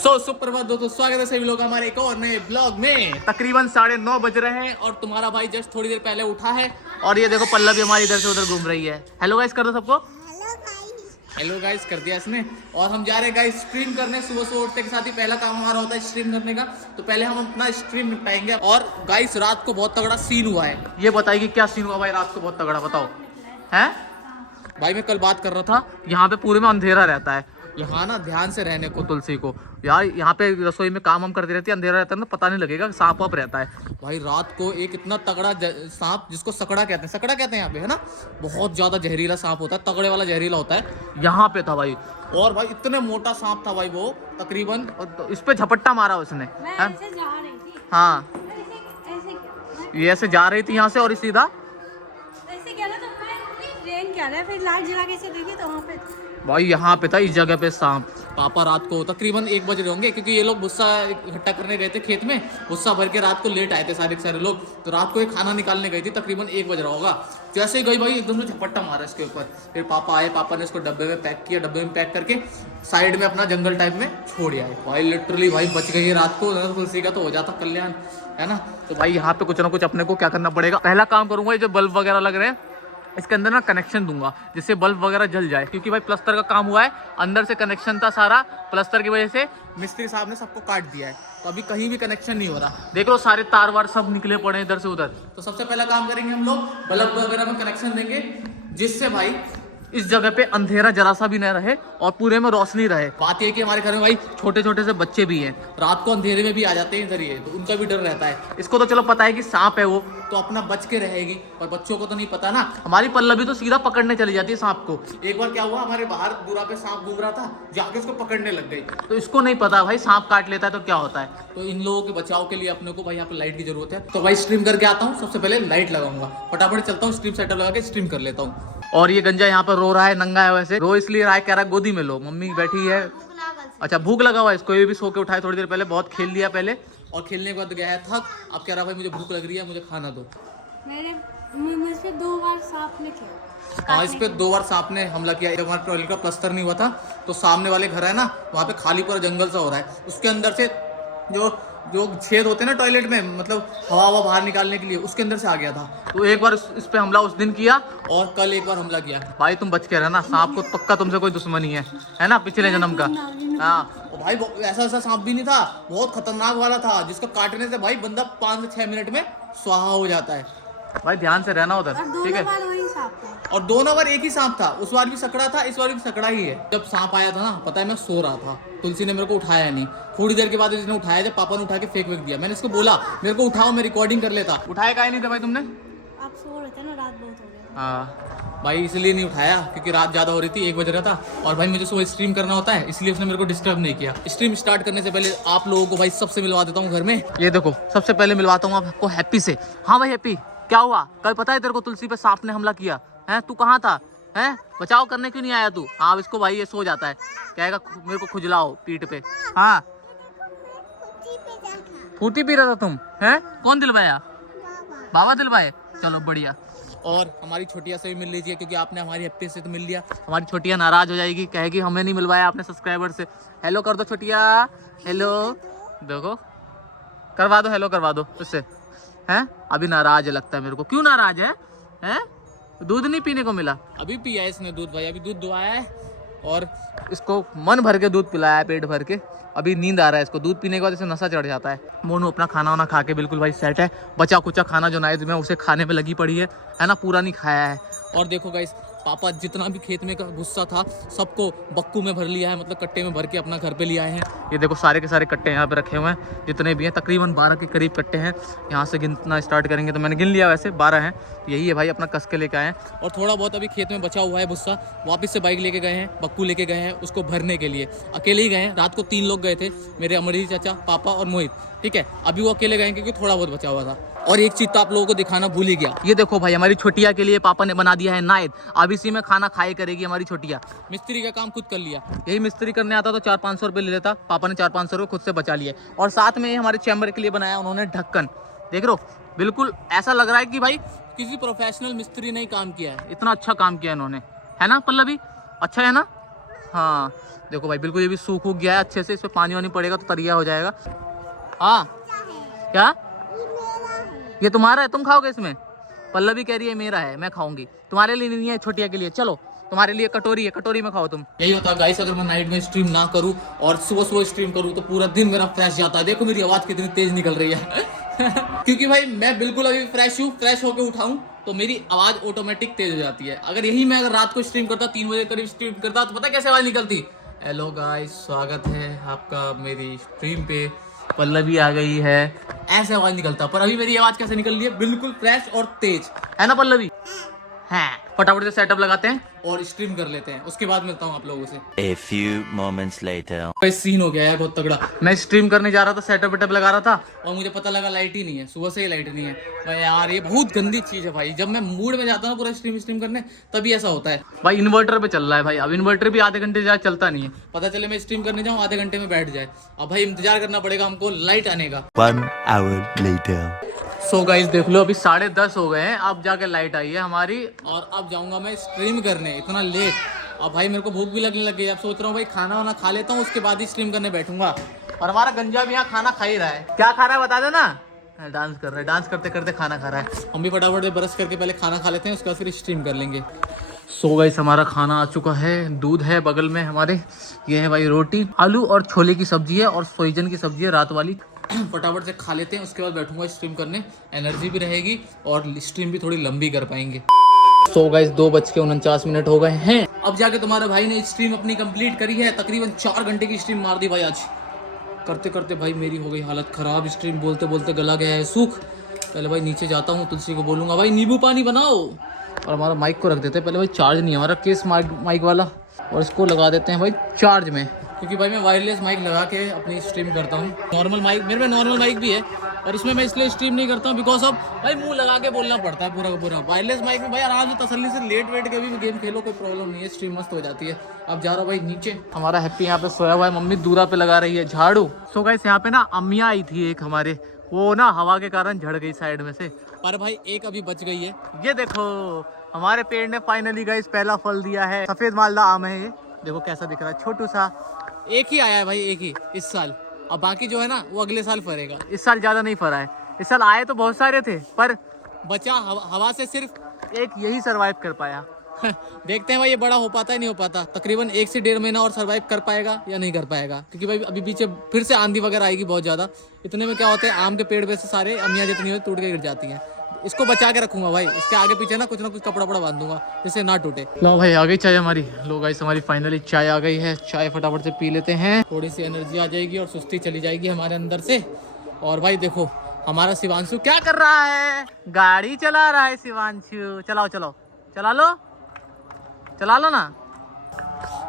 सुप्रभात दोस्तों, स्वागत है सभी लोग हमारे एक और नए ब्लॉग में। तकरीबन 9:30 बज रहे हैं और तुम्हारा भाई जस्ट थोड़ी देर पहले उठा है और ये देखो पल्लवी हमारी इधर से उधर घूम रही है। हेलो गाइस कर दो सबको। हेलो गाइस कर दिया इसने। और हम जा रहे हैं गाइस स्ट्रीम करने। सुबह सुबह उठते के साथ ही पहला काम हमारा होता है स्ट्रीम करने का, तो पहले हम अपना स्ट्रीम निपटाएंगे। और गाइस रात को बहुत तगड़ा सीन हुआ है। ये बताइए क्या सीन हुआ भाई रात को बहुत तगड़ा, बताओ। हैं भाई मैं कल बात कर रहा था, यहाँ पे पूरे में अंधेरा रहता है। यहाँ ना ध्यान से रहने को तुलसी को यार, यहाँ पे रसोई में काम हम करती रहती है, अंधेरा रहता है ना, पता नहीं लगेगा, सांप वाप रहता है। भाई रात को एक इतना तगड़ा सांप, जिसको सकड़ा कहते हैं, सकड़ा कहते हैं यहाँ पे, है ना, बहुत ज्यादा जहरीला सांप होता है, तगड़े वाला जहरीला होता है, यहाँ पे था भाई। और भाई इतने मोटा सांप था भाई वो, तकरीबन इस पे झपट्टा मारा उसने। हाँ ये ऐसे जा रही थी यहाँ से और सीधा फिर लाइट जला के इसे देखी तो वहाँ पे भाई यहाँ पे था इस जगह पे सांप। पापा रात को तकरीबन 1 बज रहे होंगे, क्योंकि ये लोग भुस्सा इकट्ठा करने गए थे खेत में, भुस्सा भर के रात को लेट आए थे सारे के सारे लोग। तो रात को ये खाना निकालने गई थी, तकरीबन 1 बज रहा होगा। जैसे ही गई भाई एकदम से झपट्टा मारा इसके ऊपर। फिर पापा आए, पापा ने इसको डब्बे में पैक किया, डब्बे में पैक करके साइड में अपना जंगल टाइप में छोड़ आए। भाई लिटरली भाई बच गई है रात को, तुलसी का तो हो जाता कल्याण, है ना। तो भाई यहाँ पे कुछ ना कुछ अपने को क्या करना पड़ेगा। पहला काम करूंगा, ये जो बल्ब वगैरह लग रहे हैं इसके अंदर ना कनेक्शन दूंगा, जिससे बल्ब वगैरह जल जाए, क्योंकि भाई प्लस्तर का काम हुआ है, अंदर से कनेक्शन था सारा, प्लस्तर की वजह से मिस्त्री साहब ने सबको काट दिया है, तो अभी कहीं भी कनेक्शन नहीं हो रहा। देख लो सारे तार वार सब निकले पड़े हैं इधर से उधर। तो सबसे पहला काम करेंगे हम लोग, बल्ब वगैरह में कनेक्शन देंगे, जिससे भाई इस जगह पे अंधेरा जरा सा भी न रहे और पूरे में रोशनी रहे। बात ये कि हमारे घर में भाई छोटे छोटे से बच्चे भी हैं, रात को अंधेरे में भी आ जाते हैं इधर ही, तो उनका भी डर रहता है। इसको तो चलो पता है कि सांप है वो, तो अपना बच के रहेगी, और बच्चों को तो नहीं पता ना। हमारी पल्लवी तो सीधा पकड़ने चली जाती है सांप को। एक बार क्या हुआ, हमारे बाहर दूरा पे सांप घूम रहा था, जाके उसको पकड़ने लग गई। तो इसको नहीं पता भाई सांप काट लेता है तो क्या होता है। तो इन लोगों के बचाव के लिए अपने को भाई यहाँ पे लाइट की जरूरत है। तो भाई स्ट्रीम करके आता हूँ, सबसे पहले लाइट लगाऊंगा, फटाफट चलता हूँ स्ट्रीम सेटअप लगा के स्ट्रीम कर लेता हूँ। और ये गंजा यहाँ पर रो रहा है, नंगा है, वैसे रो इसलिए रहा है, कह रहा है गोदी में लो, मम्मी बैठी है। अच्छा भूख लगा हुआ है इसको, ये भी सो के उठाए थोड़ी देर पहले, बहुत खेल लिया पहले, और खेलने के बाद गया है थक। अब कह रहा भाई मुझे भूख लग रही है, मुझे खाना दो। मेरे मुझ पे 2 बार सांप ने किया। हाँ इस पे 2 बार सांप ने हमला किया। जब हमारे टॉयलेट का प्लस्तर नहीं हुआ था, तो सामने वाले घर है ना, वहाँ पे खाली पूरा जंगल सा हो रहा है, उसके अंदर से जो जो छेद होते हैं ना टॉयलेट में, मतलब हवा बाहर निकालने के लिए, उसके अंदर से आ गया था। तो एक बार इस पे हमला उस दिन किया, और कल एक बार हमला किया। भाई तुम बच के रहना, सांप को पक्का तुमसे कोई दुश्मनी है ना, पिछले जन्म का। हाँ भाई ऐसा ऐसा सांप भी नहीं था, बहुत खतरनाक वाला था, जिसको काटने से भाई बंदा 5 से 6 मिनट में स्वाहा हो जाता है। भाई ध्यान से रहना उधर, ठीक है। और दोनों बार एक ही सांप था, उस बार भी सकड़ा था, इस बार भी सकड़ा ही है। जब सांप आया था ना, पता है मैं सो रहा था, तुलसी ने मेरे को उठाया नहीं। थोड़ी देर के बाद इसने उठाया, जब पापा ने उठा के फेंक दिया। मैंने इसको बोला मेरे को उठाओ, मैं रिकॉर्डिंग कर लेता। उठाया काहे नहीं था भाई तुमने? आप सो रहे थे ना, रात बहुत हो गई। हाँ भाई इसलिए नहीं उठाया, क्योंकि रात ज़्यादा हो रही थी, 1 बज रहा था, और भाई मुझे सुबह स्ट्रीम करना होता है, इसलिए उसने मेरे को डिस्टर्ब नहीं किया। स्ट्रीम स्टार्ट करने से पहले आप लोगों को भाई सबसे मिलवा देता हूँ घर में। ये देखो सबसे पहले मिलवाता हूँ आपको हैप्पी से। हाँ भाई हैप्पी, क्या हुआ? कल पता है तेरे को तुलसी पे सांप ने हमला किया है, तू कहाँ था? हैं बचाव करने क्यों नहीं आया तू? हाँ इसको भाई ये सो जाता है, कहेगा मेरे को खुजलाओ पीठ पे। हाँ फूटी पी रहा था तुम? हैं कौन दिलवाया? बाबा दिलवाए, चलो बढ़िया। और हमारी छोटिया से भी मिल लीजिए, क्योंकि आपने हमारी हैप्पी से तो मिल लिया। हमारी छोटिया नाराज हो जाएगी, कहेगी हमें नहीं मिलवाया आपने सब्सक्राइबर से। हेलो कर दो छोटिया, हेलो देखो करवा दो, हेलो करवा दो उससे। हैं अभी नाराज है लगता है मेरे को। क्यों नाराज है? हैं दूध नहीं पीने को मिला? अभी पिया है इसने दूध भाई, अभी दूध दुआया है, और इसको मन भर के दूध पिलाया है, पेट भर के। अभी नींद आ रहा है इसको, दूध पीने के बाद इसे नशा चढ़ जाता है। मोनू अपना खाना वाना खा के बिल्कुल भाई सेट है। बचा कुचा खाना जो नाइट में उसे खाने में लगी पड़ी है ना, पूरा नहीं खाया है। और देखो गाइस, पापा जितना भी खेत में का गुस्सा था सबको बक्कू में भर लिया है, मतलब कट्टे में भर के अपना घर पे ले आए हैं। ये देखो सारे के सारे कट्टे यहाँ पे रखे हुए हैं, जितने भी हैं तकरीबन 12 के करीब कट्टे हैं। यहाँ से गिनना स्टार्ट करेंगे तो मैंने गिन लिया, वैसे 12 हैं। तो यही है भाई, अपना कस के लेके आए हैं। और थोड़ा बहुत अभी खेत में बचा हुआ है भुस्सा, वापस से बाइक लेके गए हैं, बक्कू लेके गए हैं उसको भरने के लिए। अकेले ही गए हैं, रात को 3 लोग गए थे, मेरे अमरीश चाचा, पापा और मोहित, ठीक है। अभी वो अकेले गए क्योंकि थोड़ा बहुत बचा हुआ था। और एक चीज तो आप लोगों को दिखाना भूल ही गया, ये देखो भाई हमारी छोटिया के लिए पापा ने बना दिया है नायद। अब इसी में खाना खाए करेगी हमारी छोटिया। मिस्त्री का काम खुद कर लिया, यही मिस्त्री करने आता तो 400-500 रुपये ले लेता, पापा ने 400-500 रुपये खुद से बचा लिए। और साथ में हमारे चैम्बर के लिए बनाया उन्होंने ढक्कन, देख रहे हो, बिल्कुल ऐसा लग रहा है कि भाई किसी प्रोफेशनल मिस्त्री ने ही काम किया है, इतना अच्छा काम किया इन्होंने, है ना पल्लवी? अच्छा है ना? हाँ देखो भाई बिल्कुल ये भी सूख गया है अच्छे से, इसमें पानी वानी पड़ेगा तो तरिया हो जाएगा। हाँ क्या ये तुम्हारा है, तुम खाओगे इसमें? पल्लवी कह रही है मेरा है, मैं खाऊंगी, तुम्हारे लिए नहीं है, छोटिया के लिए। चलो तुम्हारे लिए कटोरी है, कटोरी में खाओ तुम। यही होता है गाइस, अगर मैं नाइट में स्ट्रीम ना करूं और सुबह सुबह स्ट्रीम करूं तो पूरा दिन मेरा फ्रेश जाता है। देखो मेरी आवाज कितनी तेज निकल रही है क्योंकि भाई मैं बिल्कुल अभी फ्रेश हूँ, फ्रेश होकर उठाऊं तो मेरी आवाज ऑटोमेटिक तेज हो जाती है। अगर यही मैं अगर रात को स्ट्रीम करता, 3 बजे करीब स्ट्रीम करता, तो पता कैसे आवाज निकलती? हेलो गाइस, स्वागत है आपका मेरी स्ट्रीम पे, पल्लवी आ गई है, ऐसे आवाज निकलता। पर अभी मेरी आवाज कैसे निकल रही है? बिल्कुल फ्रेश और तेज, है ना पल्लवी? हाँ, फटाफट से सेटअप लगाते हैं और स्ट्रीम कर लेते हैं, उसके बाद मिलता हूँ आप लोगों से। A few moments later. भाई सीन हो गया है बहुत तगड़ा। मैं स्ट्रीम करने जा रहा था, सेटअप वेटअप लगा रहा था और मुझे पता लगा लाइट ही नहीं है, सुबह से ही लाइट नहीं है। भाई यार ये बहुत गंदी चीज है भाई, जब मैं मूड में जाता हूँ पूरा स्ट्रीम करने तभी ऐसा होता है। भाई इन्वर्टर पे चल रहा है भाई, अब इन्वर्टर भी आधे घंटे से चलता नहीं है, पता चले मैं स्ट्रीम करने जाऊँ आधे घंटे में बैठ जाए। अब भाई इंतजार करना पड़ेगा हमको लाइट आने का। 1 hour later. सो गाइस देख लो, अभी 10:30 हो गए हैं, अब जाके लाइट आई है हमारी और अब जाऊंगा मैं स्ट्रीम करने, इतना लेट। अब भाई मेरे को भूख भी लगने लग गई, अब सोच रहा हूँ भाई खाना वाना खा लेता हूँ, उसके बाद ही स्ट्रीम करने बैठूंगा। और हमारा गंजा भी यहाँ खाना खा ही रहा है। क्या खा रहा है बता देना? डांस कर रहा है, डांस करते करते खाना खा रहा है। हम भी फटाफट से ब्रश करके पहले खाना खा लेते हैं, उसके बाद फिर स्ट्रीम कर लेंगे। सो गाइस हमारा खाना आ चुका है, दूध है बगल में हमारे, ये है भाई रोटी, आलू और छोले की सब्जी है और सोइजन की सब्जी है रात वाली। फटाफट से खा लेते हैं, उसके बाद बैठूंगा स्ट्रीम करने, एनर्जी भी रहेगी और स्ट्रीम भी थोड़ी लंबी कर पाएंगे। सो गाइस 2:49 हो गए हैं, अब जाके तुम्हारे भाई ने स्ट्रीम अपनी कंप्लीट करी है, तकरीबन 4 घंटे की स्ट्रीम मार दी भाई आज। करते करते भाई मेरी हो गई हालत खराब, स्ट्रीम बोलते बोलते गला गया है सूख। पहले भाई नीचे जाता हूँ, तुलसी को बोलूँगा भाई नींबू पानी बनाओ, और हमारा माइक को रख देते हैं पहले भाई चार्ज नहीं है हमारा केस माइक वाला, और इसको लगा देते हैं भाई चार्ज में, क्योंकि भाई मैं वायरलेस माइक लगा के अपनी स्ट्रीम करता हूँ। नॉर्मल माइक मेरे में नॉर्मल माइक भी है और इसमें मैं इसलिए स्ट्रीम नहीं करता हूँ बिकॉज ऑफ भाई मुंह लगा के बोलना पड़ता है पूरा का पूरा। वायरलेस माइक में भाई आराम से तसल्ली से लेट वेट के भी गेम खेलो, कोई प्रॉब्लम नहीं है, स्ट्रीम मस्त हो जाती है। अब जा रहा हूँ भाई नीचे, हमारा हैप्पी यहाँ पे सोया हुआ है, मम्मी दूरा पे लगा रही है झाड़ू। सो गाइस यहाँ पे ना अम्मियाँ आई थी एक हमारे, वो ना हवा के कारण झड़ गई साइड में से, पर भाई एक अभी बच गई है। ये देखो हमारे पेड़ ने फाइनली गाइस पहला फल दिया है, सफेद मालदा आम है ये, देखो कैसा दिख रहा है, छोटू सा, एक ही आया है भाई, एक ही इस साल, अब बाकी जो है ना वो अगले साल फरेगा। इस साल ज्यादा नहीं फरा है, इस साल आए तो बहुत सारे थे पर बचा हवा से सिर्फ एक यही सरवाइव कर पाया देखते हैं भाई ये बड़ा हो पाता है नहीं हो पाता, तकरीबन 1 से 1.5 महीना और सरवाइव कर पाएगा या नहीं कर पाएगा, क्योंकि भाई अभी पीछे फिर से आंधी वगैरह आएगी बहुत ज्यादा। इतने में क्या होता है, आम के पेड़ पे से सारे अमियाँ जितनी हो टूट के गिर जाती हैं। इसको बचा के रखूंगा भाई, इसके आगे पीछे ना कुछ कपड़ा वपड़ा बांध दूंगा जिससे ना टूटे। लो भाई आ गई चाय हमारी, लो गाइस हमारी फाइनली चाय आ गई है, चाय फटाफट से पी लेते हैं, थोड़ी सी एनर्जी आ जाएगी और सुस्ती चली जाएगी हमारे अंदर से। और भाई देखो हमारा शिवांशु क्या कर रहा है, गाड़ी चला रहा है शिवांशु, चलाओ चलाओ चला लो ना,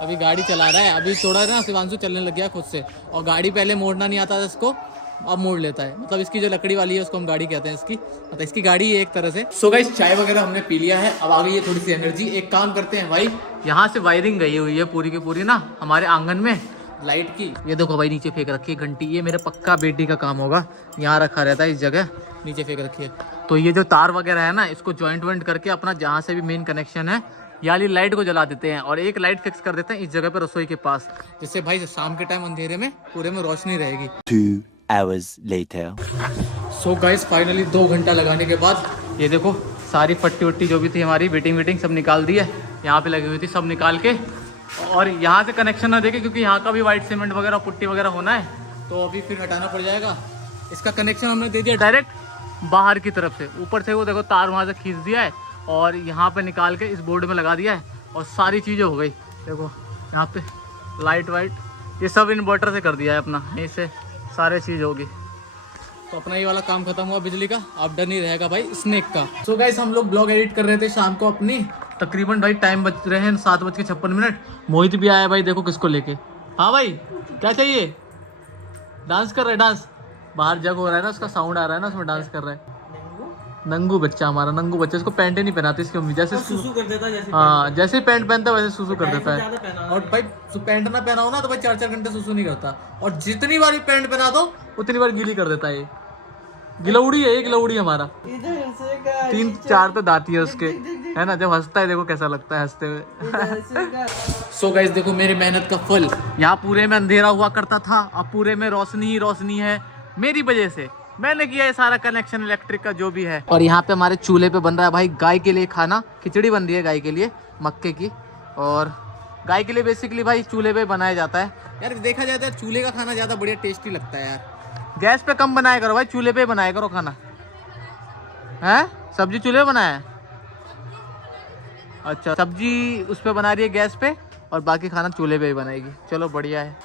अभी गाड़ी चला रहा है। अभी थोड़ा ना शिवांशु चलने लग गया खुद से, और गाड़ी पहले मोड़ना नहीं आता था इसको, अब मोड़ लेता है। मतलब इसकी जो लकड़ी वाली है उसको हम गाड़ी कहते हैं, इसकी मतलब इसकी गाड़ी है एक तरह से। सो गाइस चाय वगैरह हमने पी लिया है, अब आ गई है थोड़ी सी एनर्जी। एक काम करते हैं भाई, यहाँ से वायरिंग गई हुई है पूरी की पूरी ना हमारे आंगन में लाइट की, ये देखो भाई नीचे फेंक रखी है घंटी, ये मेरे पक्का बेटी का काम होगा, यहाँ रखा रहता है इस जगह, नीचे फेंक रखी है। तो ये जो तार वगैरह है ना, इसको जॉइंट वॉइंट करके अपना जहाँ से भी मेन कनेक्शन है याली लाइट को जला देते हैं, और एक लाइट फिक्स कर देते हैं इस जगह पे रसोई के पास, जिससे भाई शाम के टाइम अंधेरे में पूरे में रोशनी रहेगी। 2 hours later. So guys finally 2 घंटा लगाने के बाद ये देखो सारी पट्टी वट्टी जो भी थी हमारी वेटिंग सब निकाल दी है, यहाँ पे लगी हुई थी सब निकाल के, और यहाँ से कनेक्शन ना देके क्योंकि यहाँ का भी वाइट सीमेंट वगैरह पुट्टी वगैरह होना है, तो अभी फिर हटाना पड़ जाएगा। इसका कनेक्शन हमने दे दिया डायरेक्ट बाहर की तरफ से, ऊपर से वो देखो तार वहाँ से खींच दिया है और यहाँ पे निकाल के इस बोर्ड में लगा दिया है, और सारी चीज़ें हो गई। देखो यहाँ पे लाइट वाइट ये सब इन्वर्टर से कर दिया है अपना, यहीं से सारे चीज़ होगी। तो अपना ये वाला काम खत्म हुआ बिजली का, अब डन ही रहेगा भाई स्नेक का। सो गाइस हम लोग ब्लॉग एडिट कर रहे थे शाम को अपनी, तकरीबन भाई टाइम बच रहे हैं 7:56। मोहित भी आया भाई, देखो किसको लेके। हाँ भाई क्या चाहिए? डांस कर रहा है, डांस बाहर जग हो रहा है ना, उसका साउंड आ रहा है ना, उसमें डांस कर रहा है। नंगू बच्चा हमारा, नंगू बच्चा, इसको पैंट ही नहीं पहनाती इसकी मम्मी, जैसे सुसु कर देता है, हाँ जैसे ही पैंट पहनता है वैसे सुसु कर देता है। और भाई पैंट ना पहना हो ना तो भाई 4-4 घंटे सुसु नहीं करता, और जितनी बार पैंट पहना दो उतनी बार गीली कर देता है। ये गिलौड़ी है, ये गिलौड़ी हमारा, 3-4 तो दांती है उसके। है ना, जब हंसता है देखो कैसा लगता है हंसते हुए। सो गाइस देखो मेरी मेहनत का फल, यहाँ पूरे में अंधेरा हुआ करता था, अब पूरे में रोशनी ही रोशनी है मेरी वजह से। मैंने किया है सारा कनेक्शन इलेक्ट्रिक का जो भी है। और यहाँ पे हमारे चूल्हे पे बन रहा है भाई गाय के लिए खाना, खिचड़ी बन रही है गाय के लिए मक्के की। और गाय के लिए बेसिकली भाई चूल्हे पे बनाया जाता है यार। देखा जाता है चूल्हे का खाना ज़्यादा बढ़िया टेस्टी लगता है यार। गैस पे कम बनाया करो भाई, चूल्हे पे बनाया करो खाना। है सब्जी चूल्हे पे बनाया है? अच्छा, सब्जी उस पे बना रही है गैस पे और बाकी खाना चूल्हे पे ही बनाएगी। चलो बढ़िया है।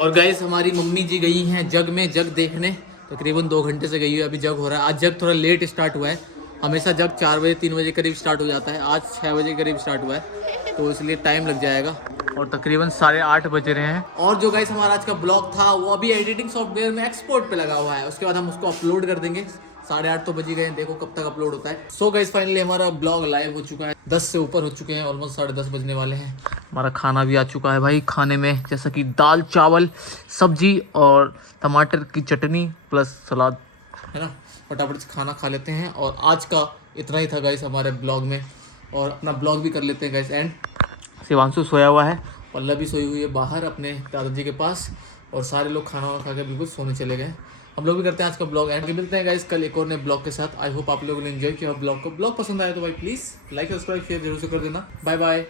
और गाइस हमारी मम्मी जी गई हैं जग में जग देखने, तकरीबन 2 घंटे से गई हुई है। अभी जग हो रहा है। आज जग थोड़ा लेट स्टार्ट हुआ है, हमेशा जग 4 बजे 3 बजे करीब स्टार्ट हो जाता है। आज 6 बजे करीब स्टार्ट हुआ है, तो इसलिए टाइम लग जाएगा। और तकरीबन 8:30 बज रहे हैं। और जो गाइस हमारा आज का ब्लॉग था वो अभी एडिटिंग सॉफ्टवेयर में एक्सपोर्ट पे लगा हुआ है, उसके बाद हम उसको अपलोड कर देंगे। 8:30 तो बज ही गए, देखो कब तक अपलोड होता है। सो गाइस फाइनली हमारा ब्लॉग लाइव हो चुका है, 10 से ऊपर हो चुके हैं, ऑलमोस्ट 10:30 बजने वाले हैं। हमारा खाना भी आ चुका है भाई, खाने में जैसा कि दाल चावल सब्जी और टमाटर की चटनी प्लस सलाद, है ना। फटाफट से खाना खा लेते हैं। और आज का इतना ही था गाइस हमारे ब्लॉग में, और अपना ब्लॉग भी कर लेते हैं गाइस एंड। शिवांशु सोया हुआ है, पल्लव भी सोई हुई है बाहर अपने दादाजी के पास, और सारे लोग खाना वाना खा के बिल्कुल सोने चले गए। हम लोग भी करते हैं आज का ब्लॉग एंड। मिलते हैं गाइस कल एक और नए ब्लॉग के साथ। आई होप आप लोगों ने एंजॉय किया ब्लॉग को। ब्लॉग पसंद आया तो भाई प्लीज़ लाइक सब्सक्राइब शेयर जरूर से कर देना। Bye bye.